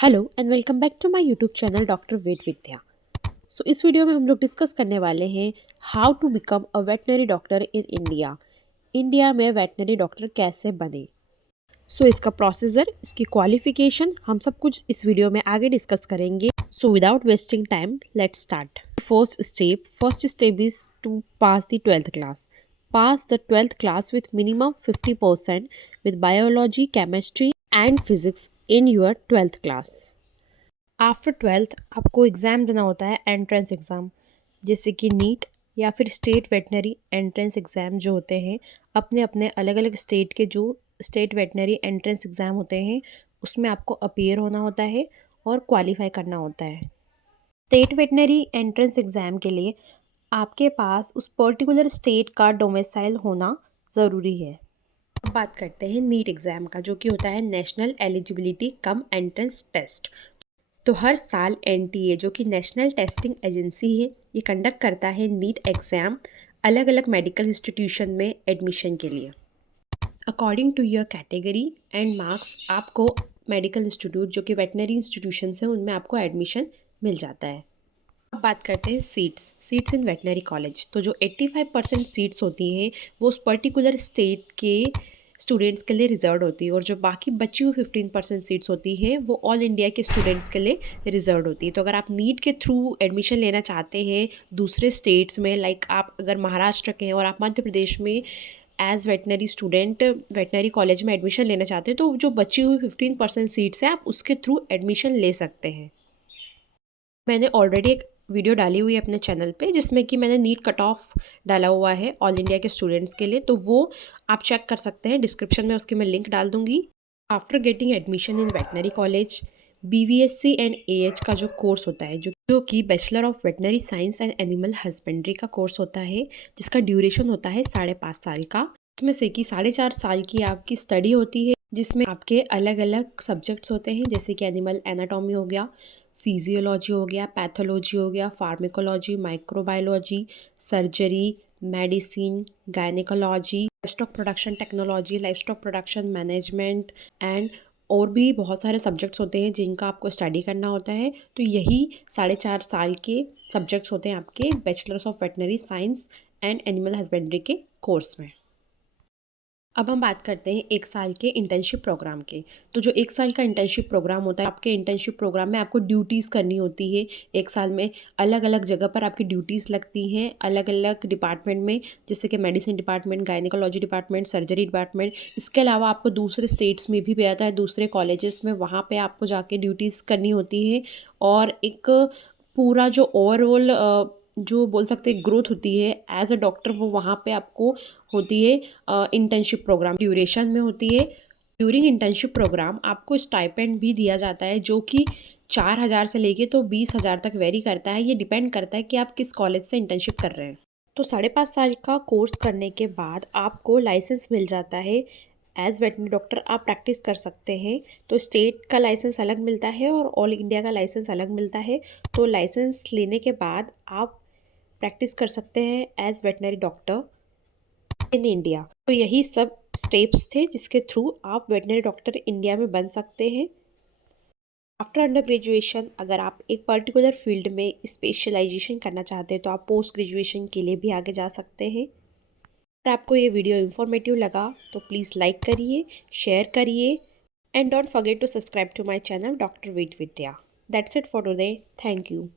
Hello and welcome back to my YouTube channel doctor Ved Vidya. इस video में हम लोग डिस्कस करने वाले हैं how to become a veterinary doctor in India. India में वेटनरी डॉक्टर कैसे बने। इसका प्रोसीजर, इसकी क्वालिफिकेशन, हम सब कुछ इस वीडियो में आगे डिस्कस करेंगे। Without wasting time let's start. First step is to pass the 12th class. Pass the 12th class with minimum 50% with biology, chemistry and physics in your 12th class. After 12th आपको exam देना होता है, entrance exam, जैसे कि NEET या फिर state veterinary entrance exam जो होते हैं। अपने अपने अलग अलग स्टेट के जो स्टेट वेटनरी एंट्रेंस एग्ज़ाम होते हैं उसमें आपको अपीयर होना होता है और क्वालिफाई करना होता है। स्टेट वेटनरी एंट्रेंस एग्ज़ाम के लिए आपके पास उस पर्टिकुलर स्टेट का डोमिसाइल होना ज़रूरी है। अब बात करते हैं नीट एग्ज़ाम का, जो कि होता है national eligibility cum entrance test. तो हर साल एनटीए, जो कि नेशनल टेस्टिंग एजेंसी है, ये कंडक्ट करता है नीट एग्ज़ाम अलग अलग मेडिकल इंस्टीट्यूशन में एडमिशन के लिए। According to your category and marks आपको मेडिकल इंस्टीट्यूट जो कि वेटनरी इंस्टीट्यूशन हैं उनमें आपको एडमिशन मिल जाता है। अब बात करते हैं सीट्स इन वेटनरी कॉलेज। तो जो 85% सीट्स होती हैं वो उस पर्टिकुलर स्टेट के स्टूडेंट्स के लिए रिजर्व होती है, और जो बाकी बची हुई 15% सीट्स होती हैं वो ऑल इंडिया के स्टूडेंट्स के लिए रिजर्व होती है। तो अगर आप नीट के थ्रू एडमिशन लेना चाहते हैं दूसरे स्टेट्स में, लाइक आप अगर महाराष्ट्र के हैं और आप मध्य प्रदेश में as veterinary student veterinary college में एडमिशन लेना चाहते हैं, तो जो बची हुई 15% सीट्स है आप उसके थ्रू एडमिशन ले सकते हैं। मैंने ऑलरेडी एक वीडियो डाली हुई है अपने चैनल पे जिसमें कि मैंने नीट कट ऑफ डाला हुआ है ऑल इंडिया के स्टूडेंट्स के लिए, तो वो आप चेक कर सकते हैं। डिस्क्रिप्शन में उसकी मैं लिंक डाल दूंगी। After getting admission in veterinary college, BVSc and AH का जो कोर्स होता है, जो कि bachelor of veterinary science and animal husbandry का कोर्स होता है, जिसका ड्यूरेशन होता है 5.5 साल का। इसमें से कि 4.5 साल की आपकी स्टडी होती है, जिसमें आपके अलग अलग सब्जेक्ट्स होते हैं, जैसे कि एनिमल एनाटॉमी हो गया, फिजियोलॉजी हो गया, पैथोलॉजी हो गया, pharmacology, microbiology, surgery, medicine, gynaecology, livestock production technology, livestock production management and और भी बहुत सारे सब्जेक्ट्स होते हैं जिनका आपको स्टडी करना होता है। तो यही 4.5 साल के सब्जेक्ट्स होते हैं आपके bachelors of veterinary science and animal husbandry के कोर्स में। अब हम बात करते हैं 1 साल के इंटर्नशिप प्रोग्राम के। तो जो 1 साल का इंटर्नशिप प्रोग्राम होता है, आपके इंटर्नशिप प्रोग्राम में आपको ड्यूटीज़ करनी होती है। 1 साल में अलग अलग जगह पर आपकी ड्यूटीज़ लगती हैं, अलग अलग डिपार्टमेंट में, जैसे कि medicine department, gynaecology department, surgery department. इसके अलावा आपको दूसरे स्टेट्स में भी जाता है, दूसरे कॉलेजेस में, वहाँ पर आपको जाके ड्यूटीज़ करनी होती है। और एक पूरा जो ओवरऑल जो बोल सकते हैं ग्रोथ होती है एज अ डॉक्टर, वो वहाँ पे आपको होती है। इंटर्नशिप प्रोग्राम ड्यूरेशन में होती है। ड्यूरिंग इंटर्नशिप प्रोग्राम आपको स्टाइपेंड भी दिया जाता है, जो कि 4,000 से लेके तो 20,000 तक वेरी करता है। ये डिपेंड करता है कि आप किस कॉलेज से इंटर्नशिप कर रहे हैं। तो 5.5 साल का कोर्स करने के बाद आपको लाइसेंस मिल जाता है। एज वेटनरी डॉक्टर आप प्रैक्टिस कर सकते हैं। तो स्टेट का लाइसेंस अलग मिलता है और ऑल इंडिया का लाइसेंस अलग मिलता है। तो लाइसेंस लेने के बाद आप प्रैक्टिस कर सकते हैं as veterinary doctor in India. तो यही सब स्टेप्स थे जिसके थ्रू आप वेटनरी डॉक्टर इंडिया में बन सकते हैं। आफ्टर अंडर ग्रेजुएशन अगर आप एक पर्टिकुलर फील्ड में स्पेशलाइजेशन करना चाहते हैं तो आप पोस्ट ग्रेजुएशन के लिए भी आगे जा सकते हैं। अगर आपको ये वीडियो इन्फॉर्मेटिव लगा तो प्लीज़ लाइक करिए, शेयर करिए and don't forget to subscribe to my channel doctor Ved Vidya. That's it for today. Thank you.